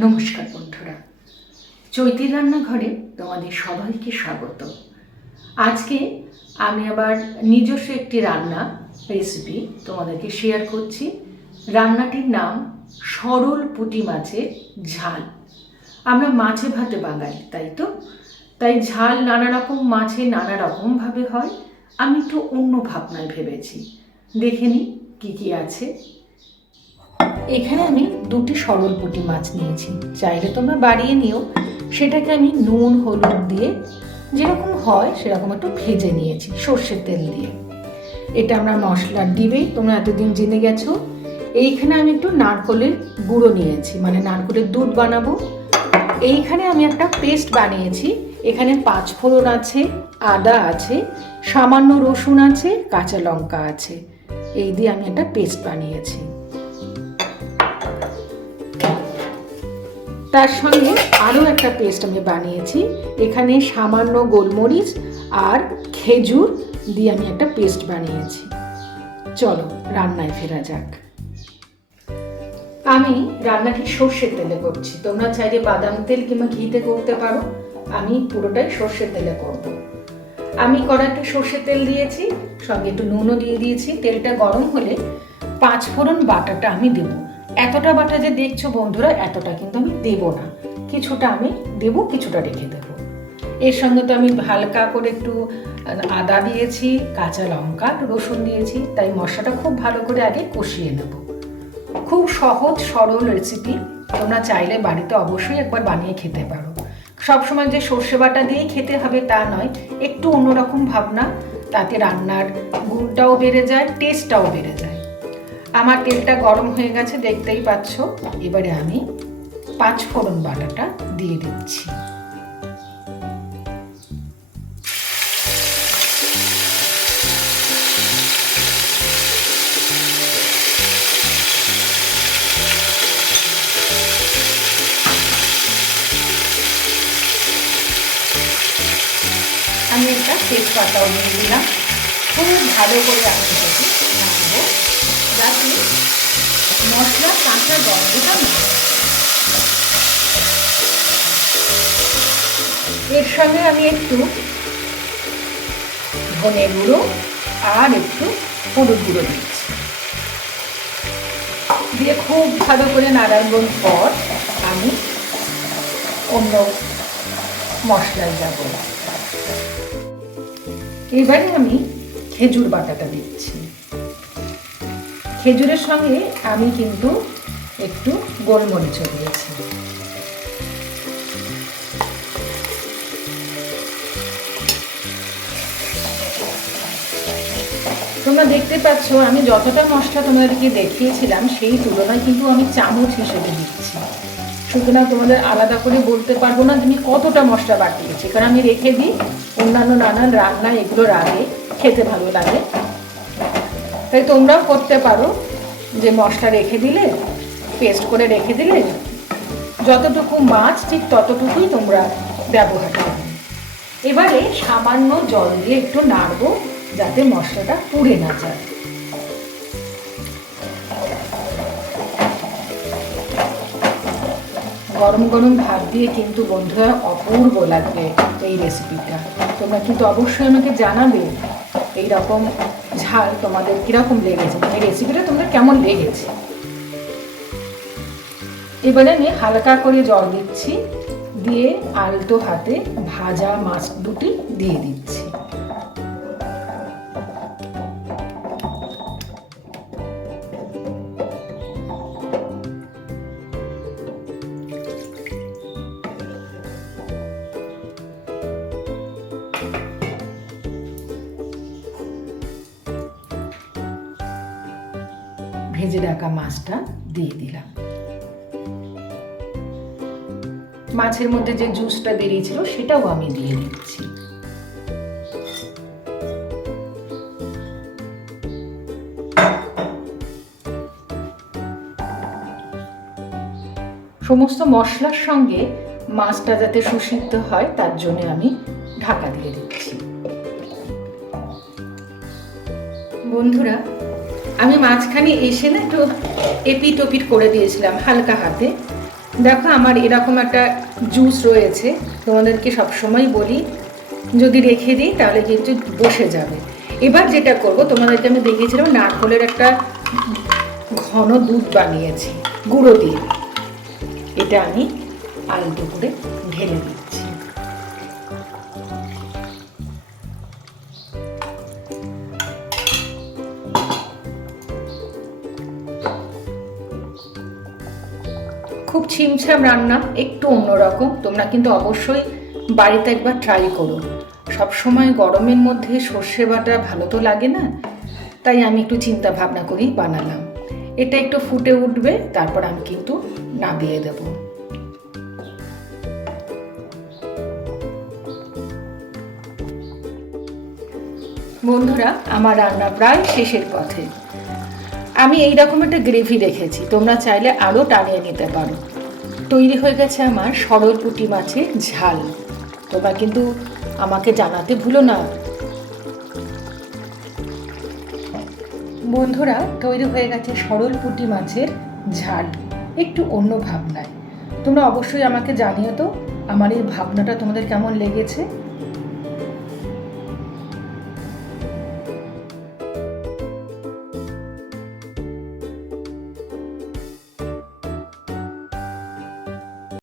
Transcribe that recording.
নমস্কার বন্ধুরা। চৈতি রান্নাঘরে তোমাদের সবাইকে স্বাগত। আজকে আমি আবার নিজস্ব একটি রান্না রেসিপি তোমাদেরকে শেয়ার করছি। রান্নাটির নাম সরল পুঁটি মাছের ঝাল। আমরা মাছে ভাতে বাঙালি, তাই তো? তাই ঝাল নানা রকম, মাছে নানা রকমভাবে হয়। আমি একটু অন্য ভাবনায় ভেবেছি। দেখে নিই কী কী আছে। এখানে আমি দুটি সরল পুঁটি মাছ নিয়েছি। চাইলে তোমরা বাড়িয়ে নিও। সেটাকে আমি নুন, হলুদ দিয়ে যেরকম হয় সেরকম একটু ভেজে নিয়েছি, সর্ষের তেল দিয়ে। এটা আমরা মশলার ডিবেই তোমরা এতদিন জেনে গেছো। এইখানে আমি একটু নারকলের গুঁড়ো নিয়েছি মানে নারকলের দুধ বানাবো। এইখানে আমি একটা পেস্ট বানিয়েছি, এখানে পাঁচ ফোড়ন আছে, আদা আছে, সামান্য রসুন আছে, কাঁচা লঙ্কা আছে। এই দিয়ে আমি একটা পেস্ট বানিয়েছি। তার সঙ্গে আরও একটা পেস্ট আমি বানিয়েছি। এখানে সামান্য গোলমরিচ আর খেজুর দিয়ে আমি একটা পেস্ট বানিয়েছি। চলো, রান্নায় ফেরা যাক। আমি রান্নাটি সর্ষের তেলে করছি। তোমরা চাইলে বাদাম তেল কিংবা ঘিতে করতে পারো। আমি পুরোটাই সর্ষের তেলে করব। আমি কড়াইতে সর্ষের তেল দিয়েছি, সঙ্গে একটু নুনও দিয়ে দিয়েছি। তেলটা গরম হলে পাঁচ ফোড়ন বাটাটা আমি দেবো। এতটা বাটা যে দেখছ বন্ধুরা, এতটা কিন্তু আমি দেব না। কিছুটা আমি দেব, কিছুটা রেখে দেবো। এর সঙ্গে তো আমি হালকা করে একটু আদা দিয়েছি, কাঁচা লঙ্কা, রসুন দিয়েছি, তাই মশলাটা খুব ভালো করে আগে কষিয়ে নেব। খুব সহজ, সরল রেসিপি তোমরা চাইলে বাড়িতে অবশ্যই একবার বানিয়ে খেতে পারো। সবসময় যে সর্ষে বাটা দিয়েই খেতে হবে তা নয়, একটু অন্যরকম ভাবনা, তাতে রান্নার গুণটাও বেড়ে যায় টেস্টটাও বেড়ে যায়। আমার তেলটা গরম হয়ে গেছে, দেখতেই পাচ্ছ। এবারে আমি পাঁচ ফোড়ন বাটাটা দিয়ে দিচ্ছি। আমি একটা তেজপাতাও নিয়ে দিলাম। খুব ভালো করে নাড়বো যাতে মশলা, কাঁচা গন্ধটা এর সঙ্গে আমি একটু ধনে গুঁড়ো আর একটু হলুদ গুঁড়ো দিচ্ছি দিয়ে খুব ভালো করে নাড়ানোর পর আমি অন্য মশলায় যাব। এবারে আমি খেজুর বাটাটা দিচ্ছি। খেজুরের সঙ্গে আমি কিন্তু একটু গোলমরিচও দিয়েছি। তোমরা দেখতে পাচ্ছ, আমি যতটা মশলা তোমাদেরকে দেখিয়েছিলাম, সেই তুলনায় কিন্তু আমি চামচ হিসেবে দিচ্ছি। সুতরাং তোমাদের আলাদা করে বলতে পারব না তুমি কতটা মশলা বাটিয়েছি কারণ আমি রেখে দিই অন্যান্য নানান রান্না এগুলোর আগে খেতে ভালো লাগে। তাই তোমরাও করতে পারো। যে মশলা রেখে দিলে পেস্ট করে রেখে দিলে, যতটুকু মাছ, ঠিক ততটুকুই তোমরা ব্যবহার করো। এবারে সামান্য জল দিয়ে একটু নাড়বো, যাতে মশলাটা পুড়ে না যায়। গরম গরম ভাত দিয়ে কিন্তু বন্ধুরা অপূর্ব লাগবে এই রেসিপিটা তোমরা কিন্তু অবশ্যই আমাকে জানাবে এই রকম ঝাল তোমাদের কীরকম লেগেছে? এই রেসিপিটা তোমাদের কেমন লেগেছে? এবারে আমি হালকা করে জল দিচ্ছি, দিয়ে আলতো হাতে ভাজা মাছ দুটি দিয়ে দিচ্ছি। ভেজে রাখা মাছটা দিয়ে দিলাম। মাছের মধ্যে যে জুসটা বেরিয়েছিল সেটাও আমি দিয়ে দিচ্ছি। সমস্ত মশলার সঙ্গে মাছটা যাতে সুসিদ্ধ হয়, তার জন্য আমি ঢাকা দিয়ে দিচ্ছি। বন্ধুরা আমি মাঝখানে এসে না একটু এপিট ওপিট করে দিয়েছিলাম হালকা হাতে। দেখো আমার এরকম একটা জুস রয়েছে, তোমাদেরকে সবসময় বলি, যদি রেখে দিই তাহলে কিন্তু বসে যাবে। এবার যেটা করব, তোমাদেরকে আমি দেখিয়েছিলাম নারকলের একটা ঘন দুধ বানিয়েছি, গুঁড়ো দিয়ে। এটা আমি আলতো করে ঢেলে দিচ্ছি খুব ছিমছাম রান্না, একটু অন্যরকম। তোমরা কিন্তু অবশ্যই বাড়িতে একবার ট্রাই করো। সব সময় গরমের মধ্যে সর্ষে বাটা ভালো তো লাগে না? তাই আমি একটু চিন্তা ভাবনা করেই বানালাম। এটা একটু ফুটে উঠবে, তারপর আমি কিন্তু নামিয়ে দেব। বন্ধুরা, আমার রান্না প্রায় শেষের পথে। আমি এই রকম একটা গ্রেভি রেখেছি। তোমরা চাইলে আরও টানিয়ে নিতে পারো। তৈরি হয়ে গেছে আমার সরল পুঁটি মাছের ঝাল। তোমরা কিন্তু আমাকে জানাতে ভুলো না। বন্ধুরা, তৈরি হয়ে গেছে সরল পুঁটি মাছের ঝাল। একটু অন্য ভাবনায়। তোমরা অবশ্যই আমাকে জানিও তো, আমার এই ভাবনাটা তোমাদের কেমন লেগেছে?